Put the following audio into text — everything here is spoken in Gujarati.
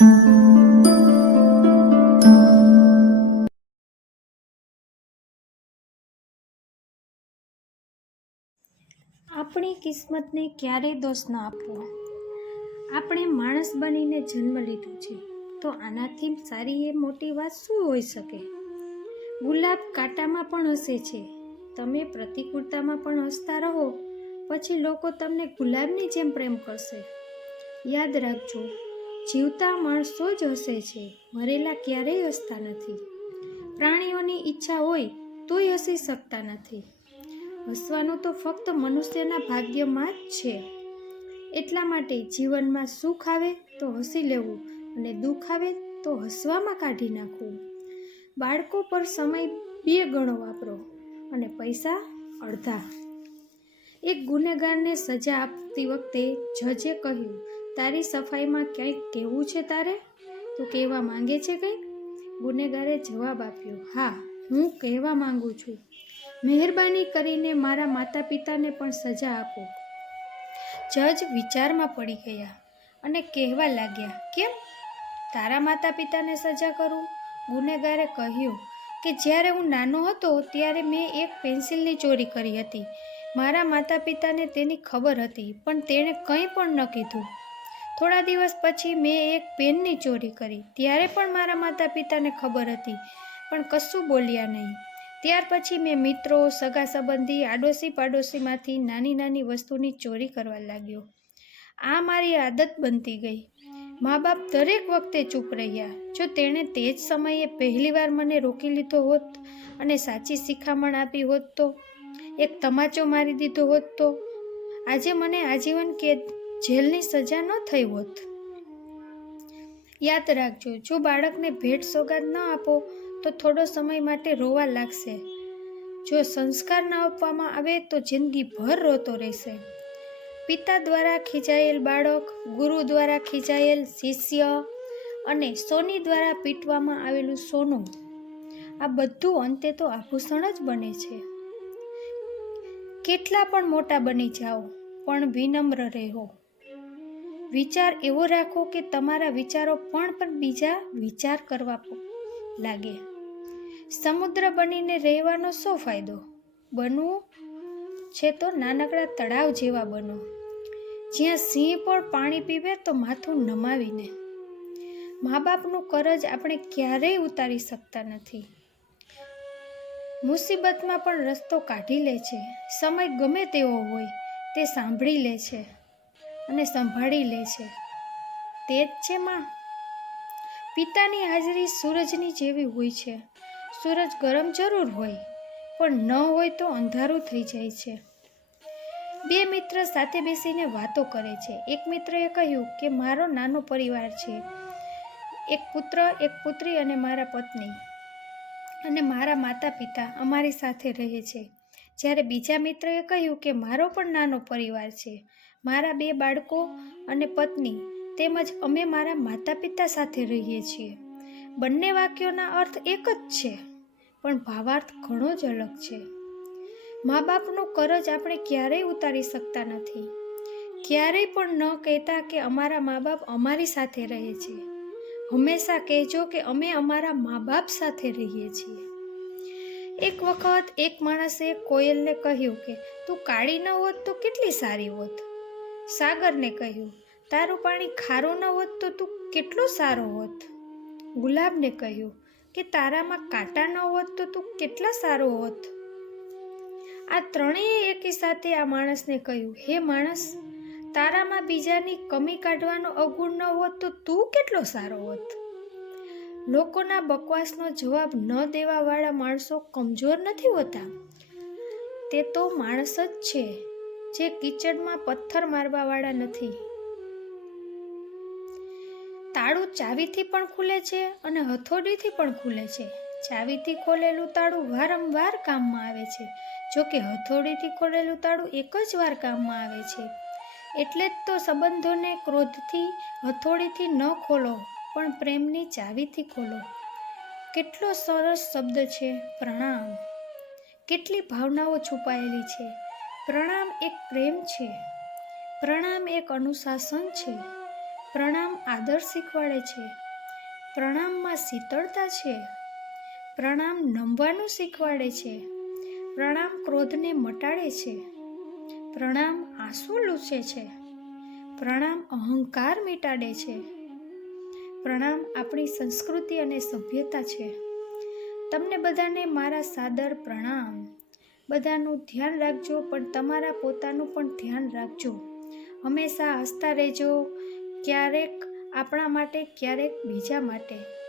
આપણી કિસ્મતને ક્યારેય દોષ ન આપવો. આપણે માણસ બનીને જન્મ લીધો છે, તો આનાથી સારી એ મોટી વાત શું હોઈ શકે? ગુલાબ કાંટામાં પણ હસે છે. તમે પ્રતિકૂળતામાં પણ હસતા રહો, પછી લોકો તમને ગુલાબની જેમ પ્રેમ કરશે. યાદ રાખજો, જીવતા માણસો જ હસે છે, મરેલા ક્યારેય હસતા નથી. પ્રાણીઓની ઈચ્છા હોય તોય હસી શકતા નથી. હસવાનું તો ફક્ત મનુષ્યના ભાગ્યમાં જ છે. એટલા માટે જીવનમાં સુખ આવે તો હસી લેવું અને દુઃખ આવે તો હસવામાં કાઢી નાખવું. બાળકો પર સમય 2 ગણો વાપરો અને પૈસા અડધા. એક ગુનેગારને સજા આપતી વખતે જજે કહ્યું, તારી સફાઈમાં કંઈક કહેવું છે તારે? તું કહેવા માંગે છે કંઈક? ગુનેગારે જવાબ આપ્યો, હા, હું કહેવા માંગુ છું. મહેરબાની કરીને મારા માતા પિતાને પણ સજા આપો. જજ વિચારમાં પડી ગયા અને કહેવા લાગ્યા, કેમ? તારા માતા પિતાને સજા કરું? ગુનેગારે કહ્યું કે જ્યારે હું નાનો હતો ત્યારે મેં એક પેન્સિલની ચોરી કરી હતી. મારા માતા પિતાને તેની ખબર હતી, પણ તેણે કંઈ પણ ન કીધું. થોડા દિવસ પછી મેં એક પેનની ચોરી કરી. ત્યારે પણ મારા માતા પિતાને ખબર હતી, પણ કશું બોલ્યા નહીં. ત્યાર પછી મેં મિત્રો, સગા સંબંધી, આડોશી પાડોશીમાંથી નાની નાની વસ્તુની ચોરી કરવા લાગ્યો. આ મારી આદત બનતી ગઈ. મા બાપ દરેક વખતે ચૂપ રહ્યા. જો તેણે તે જ સમયે પહેલીવાર મને રોકી લીધો હોત અને સાચી શિખામણ આપી હોત તો, એક તમાચો મારી દીધો હોત તો, આજે મને આજીવન કેદ, જેલની સજા ન થઈ હોત. યાદ રાખજો, જો બાળકને ભેટ સોગાદ ન આપો તો થોડો સમય માટે રોવા લાગશે. જો સંસ્કાર ન આપવામાં આવે તો જિંદગીભર રોતો રહેશે. પિતા દ્વારા ખીજાયેલ બાળક, ગુરુ દ્વારા ખીજાયેલ શિષ્ય અને સોની દ્વારા પીટવામાં આવેલું સોનું, આ બધું અંતે તો આભૂષણ જ બને છે. કેટલા પણ મોટા બની જાઓ, પણ વિનમ્ર રહો. વિચાર એવો રાખો કે તમારા વિચારો પણ બીજા વિચાર કરવા લાગે. સમુદ્ર બનીને રહેવાનો શો ફાયદો? બનવું છે તો નાનકડા તળાવ જેવા બનો, જ્યાં સિંહ પણ પાણી પીવે તો માથું નમાવીને. મા બાપનું કરજ આપણે ક્યારેય ઉતારી શકતા નથી. મુસીબતમાં પણ રસ્તો કાઢી લે છે. સમય ગમે તેવો હોય તે સાંભળી લે છે અને સંભાળી લે છે. તે જ છે માં. પિતાની હાજરી સૂરજની જેવી હોય છે. સૂરજ ગરમ જરૂર હોય, પણ ન હોય તો અંધારું થઈ જાય છે. 2 મિત્ર સાથે બેસીને વાતો કરે છે. એક મિત્રએ કહ્યું કે મારો નાનો પરિવાર છે. એક પુત્ર, એક પુત્રી અને મારા પત્ની અને મારા માતા પિતા અમારી સાથે રહે છે. જ્યારે બીજા મિત્રએ કહ્યું કે મારો પણ નાનો પરિવાર છે. મારા 2 બાળકો અને પત્ની તેમજ અમે મારા માતા પિતા સાથે રહીએ છીએ. બંને વાક્યોના અર્થ એક જ છે, પણ ભાવાર્થ ઘણો જ અલગ છે. મા બાપનું કરજ આપણે ક્યારેય ઉતારી શકતા નથી. ક્યારેય પણ ન કહેતા કે અમારા મા બાપ અમારી સાથે રહે છે. હંમેશા કહેજો કે અમે અમારા મા બાપ સાથે રહીએ છીએ. એક વખત એક માણસે કોયલને કહ્યું કે તું કાળી ન હોત તો કેટલી સારી હોત. સાગરને કહ્યું, તારું પાણી ખારું ન હોત તો તું કેટલો સારો હોત. ગુલાબને કહ્યું કે તારામાં કાંટા ન હોત તો તું કેટલા સારો હોત. આ ત્રણેય એકી સાથે આ માણસને કહ્યું, હે માણસ, તારામાં બીજાની કમી કાઢવાનો અવગુણ ન હોત તો તું કેટલો સારો હોત. લોકોના બકવાસનો જવાબ ન દેવાવાળા માણસો કમજોર નથી હોતા. તે તો માણસ જ છે, જે કીચડમાં પથ્થર મારવાવાળા નથી. તાળું ચાવીથી પણ ખુલે છે અને હથોડીથી પણ ખુલે છે. ચાવીથી ખોલેલું તાળું વારંવાર કામમાં આવે છે, જોકે હથોડીથી ખોલેલું તાળું એક જ વાર કામમાં આવે છે. એટલે જ તો સંબંધોને ક્રોધથી, હથોડીથી ન ખોલો, પણ પ્રેમની ચાવીથી ખોલો. કેટલો સરસ શબ્દ છે પ્રણામ. કેટલી ભાવનાઓ છુપાયેલી છે. પ્રણામ એક પ્રેમ છે. પ્રણામ એક અનુશાસન છે. પ્રણામ આદર શીખવાડે છે. પ્રણામમાં શીતળતા છે. પ્રણામ નમવાનું શીખવાડે છે. પ્રણામ ક્રોધને મટાડે છે. પ્રણામ આંસુ લૂછે છે. પ્રણામ અહંકાર મિટાડે છે. પ્રણામ આપણી સંસ્કૃતિ અને સભ્યતા છે. તમને બધાને મારા સાદર પ્રણામ. બધાનું ધ્યાન રાખજો, પણ તમારા પોતાનું પણ ધ્યાન રાખજો. હંમેશા હસતા રહેજો, ક્યારેક આપણા માટે, ક્યારેક બીજા માટે.